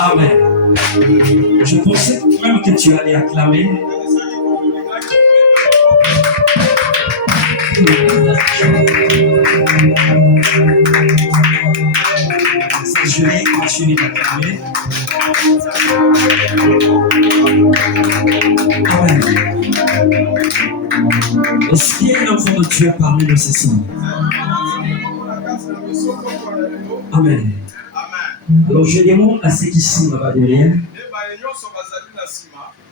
Amen. Je pensais même que tu allais acclamer. Je vais continuer d'acclamer. Amen. Est-ce qu'il y a un enfant de Dieu parmi nous ce soir? Amen. Alors je demande à ceux qui sont là-bas derrière,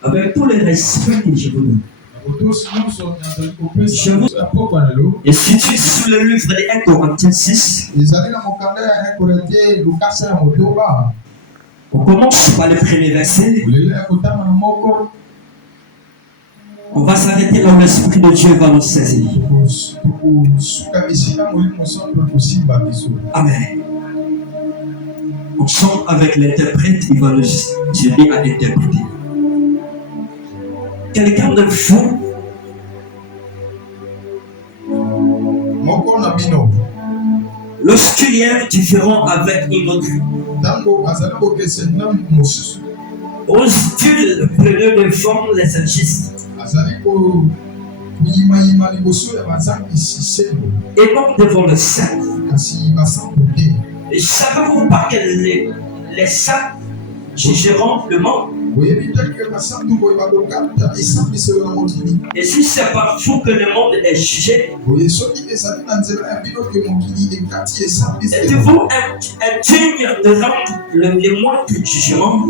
avec tout le respect que je vous donne, et si tu es sous le livre de 1 Corinthiens 6, on commence par le premier verset. On va s'arrêter là où l'Esprit de Dieu va nous saisir. Amen. Ensemble avec l'interprète, il va nous aider à interpréter. Quelqu'un de fou, lorsqu'il y a un différent avec une autre, ose-t-il plaider devant les injustes et non devant le saint? Et savez-vous pas que les saints jugeront le monde? Et si c'est par vous que le monde est jugé, êtes-vous indigne de rendre le moindre jugement?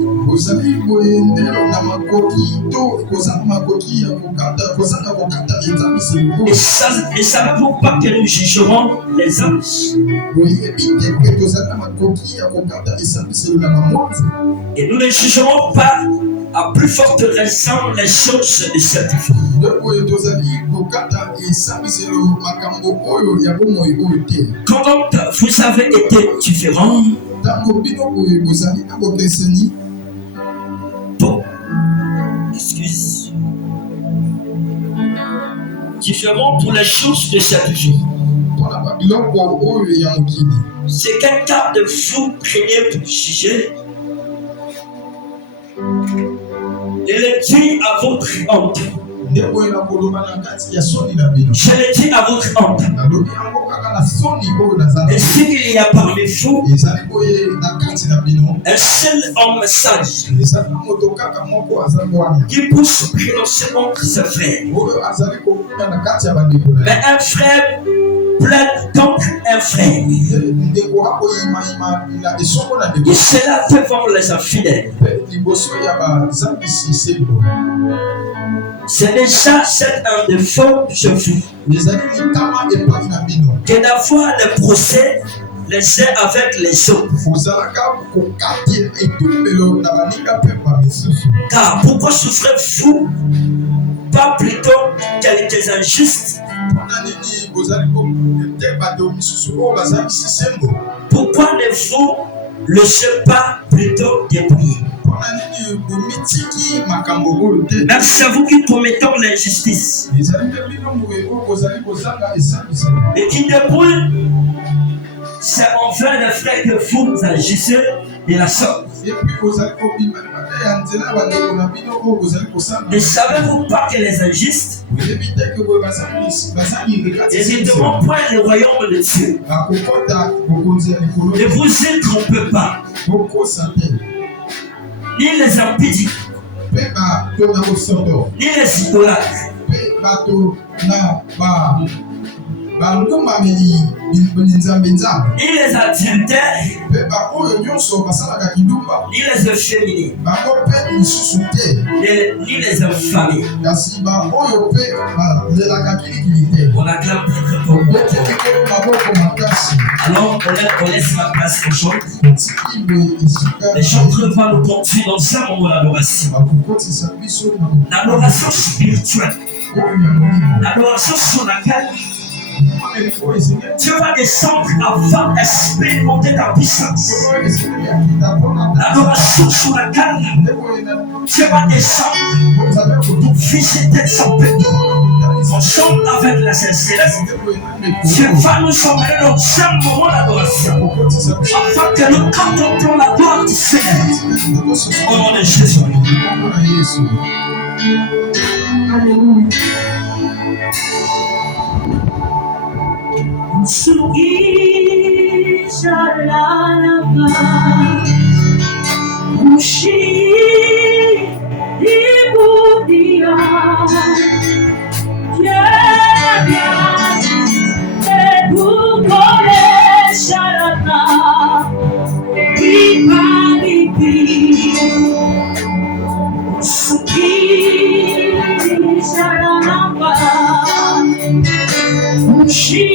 Et savez-vous pas que nous jugerons les anges? Et nous ne jugerons pas à plus forte raison les choses de cette vie. Quand donc vous avez été différents, excuse, différents pour les choses de cette vie, c'est quel cas de vous craignez pour juger? Je le dis à votre honte. Je le dis à votre honte. Et s'il y a parmi vous un seul homme sage qui pousse prononcer contre ses frères, mais un frère plaide contre un frère, il sera devant les infidèles. C'est déjà cet un défaut chez vous que d'avoir le procès les uns avec les autres. Car pourquoi souffrez-vous pas plutôt quelques injustes? Pourquoi ne vous laissez pas plutôt débrouiller? Car c'est vous qui commettez l'injustice et qui débrouille. C'est envers les frères que vous agissez de la sorte. Ne savez-vous pas que les injustes n'hériteront point le royaume de Dieu? Ne vous y trompez pas. Ni les impies, ni les idolâtres, ni les adultères, ni les efféminés, ni les infamés. On acclame très très fort. Alors on laisse la place aux chantres. Les chantres vont nous conduire dans un moment d'adoration. L'adoration spirituelle. L'adoration sur laquelle tu vas descendre avant d'expérimenter ta puissance. L'adoration sur laquelle tu vas descendre pour visiter son peuple. On chante avec la sincérité. Dieu va nous emmener dans un moment d'adoration afin que nous contemplons la gloire du Seigneur. Au nom de Jésus. Alléluia. Sugisha lalaba Mushi ibudia Yebya Ebukole sharana Ipabibi Sugisha lalaba Mushi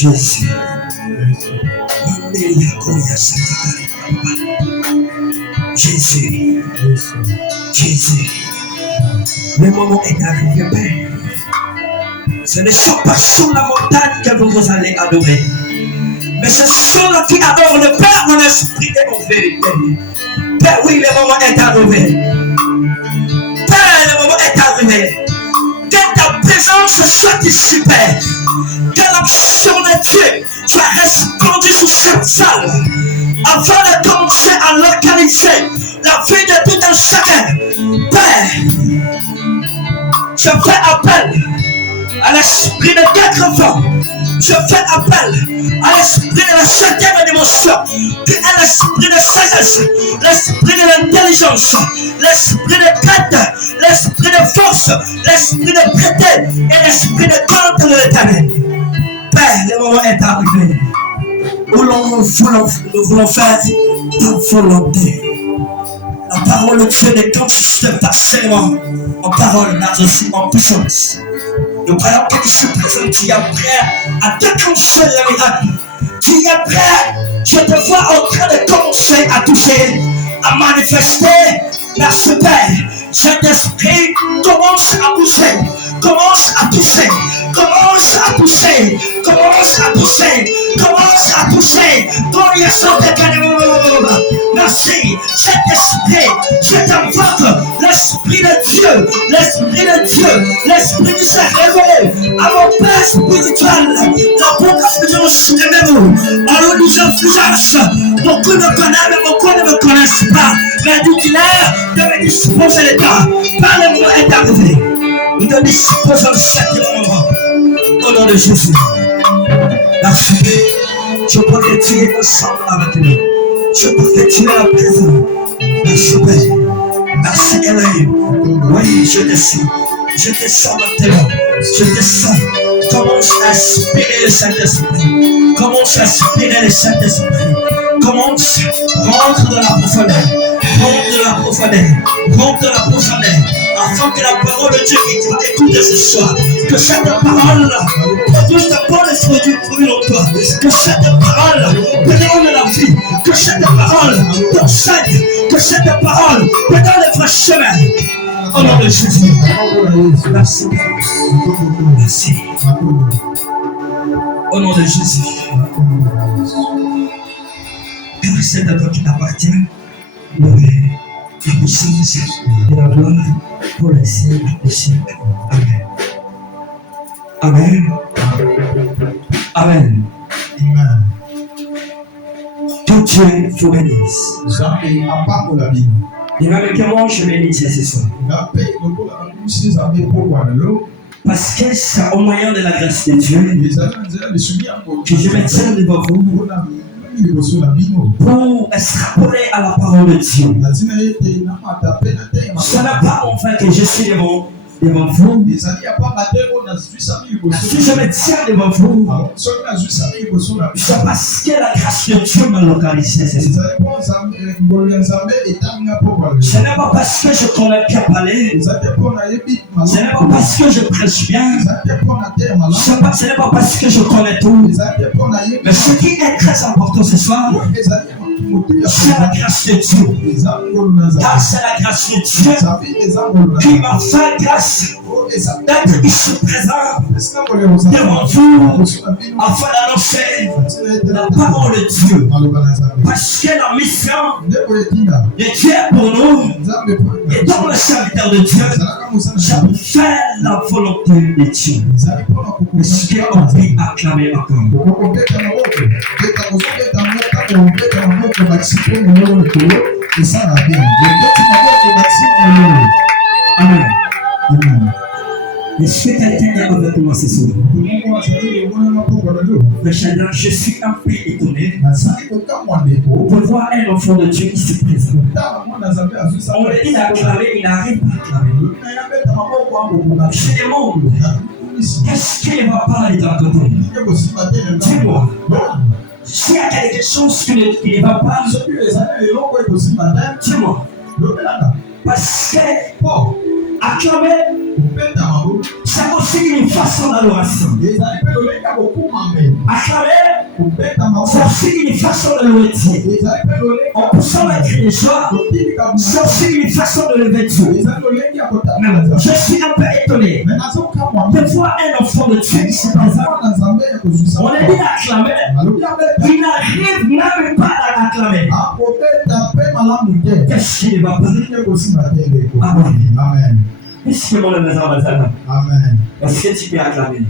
Jésus. Jésus. Jésus. Le moment est arrivé, Père. Ce ne sont pas sur la montagne que vous allez adorer, mais ce sont là qui adorent le Père en esprit et en vérité. Père, oui, le moment est arrivé. Père, le moment est arrivé. Que ta présence soit ici, Père. Que l'action de Dieu soit répandue sur cette salle. Afin de commencer à localiser la vie de tout un chacun. Père, je fais appel à l'esprit de 4 ans. Je fais appel à l'esprit de la 7e dimension, qui est l'esprit de sagesse, l'esprit de l'intelligence, l'esprit de quête, l'esprit de force, l'esprit de prêter et l'esprit de compte de l'éternel. Père, le moment est arrivé où nous voulons faire ta volonté. La parole de Dieu ne consiste pas seulement en parole, mais aussi en puissance. Nous croyons que tu se présentes, tu es prêt à déclencher le miracle. Tu es prêt, je te vois en train de commencer à toucher, à manifester. Merci Père, cet esprit commence à bouger, commence à toucher, commence à toucher, commence à toucher, commence à toucher. Merci, cet esprit, je t'invoque, l'esprit de Dieu, l'esprit de Dieu, l'esprit qui s'est révélé à mon Père spirituel. La pourquoi que je me suis aimé, alors nous influence. Beaucoup me connaissent, mais beaucoup ne me connaissent pas. Mais d'outillère de me disposer l'état. Par le moment est arrivé. Nous te disposons de chaque moment. Au nom de Jésus. Merci. Je crois que tu es ensemble avec nous. Je crois que tu es à présent. Merci Père. Merci Elohim. Oui, je te sens. Je te sens maintenant. Je te sens. Commence à aspirer le Saint-Esprit. Commence à aspirer le Saint-Esprit. Commence, rentre dans la profondeur. Rentre dans la profondeur. Rentre dans la profondeur. Afin que la parole de Dieu qui doit écouter ce soir, que cette parole produise de bonnes fruits pour toi. Que cette parole te donne la vie. Que cette parole t'enseigne. Que cette parole te donne le vrai chemin. Au nom de Jésus. Merci. Merci. Au nom de Jésus. Car c'est à toi qui t'appartient. La puissance et la gloire pour les siècles des siècles. Amen. Amen. Amen. Que Dieu vous bénisse. Il va que moi je bénisse ce soir. Parce que c'est au moyen de la grâce de Dieu que je me tiens devant vous pour extrapoler à la parole de Dieu. Ce n'est pas en fait que je suis devant vous. Si je me tiens devant vous, c'est parce que la grâce de Dieu m'a localisé. Ce n'est pas parce que je connais bien parler. Ce n'est pas parce que je prêche bien. Ce n'est pas parce que je connais tout. Mais ce qui est très important ce soir, c'est la grâce de Dieu. Car c'est la grâce de Dieu qui m'a fait grâce d'être ici présent devant vous afin d'annoncer la parole de Dieu. Parce que la mission de Dieu pour nous, et dans le serviteur de Dieu, j'aime faire la volonté de Dieu. Est-ce qu'on peut acclamer encore? Amen. Est-ce que quelqu'un est avec moi ce soir? Je suis un peu étonné de voir un enfant de Dieu qui se présente. On le dit d'acclamer, il n'arrive pas à acclamer. Je demande, qu'est-ce qui ne va pas dans ton côté? Dis-moi. S'il y a quelque chose qui ne va pas, dis-moi. Parce que acclamer, c'est aussi une façon d'adoration. Acclamer, c'est aussi une façon de louer Dieu. En poussant la cri de joie, c'est aussi une façon de lever Dieu. Je suis un peu étonné de voir un enfant de Dieu qui se présente. On est dit d'acclamer, il n'arrive même pas à acclamer. Qu'est-ce qui ne va pas? Amen. Est-ce que mon Amen. Est-ce que tu peux acclamer?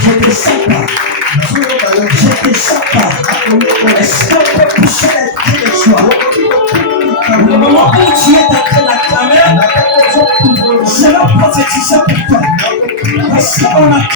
Je te sens pas. Je te sens pas. Est-ce qu'on peut pousser la cri de joie? Le moment où tu es en train d'acclamer, je vais prophétiser pour toi. Parce qu'on a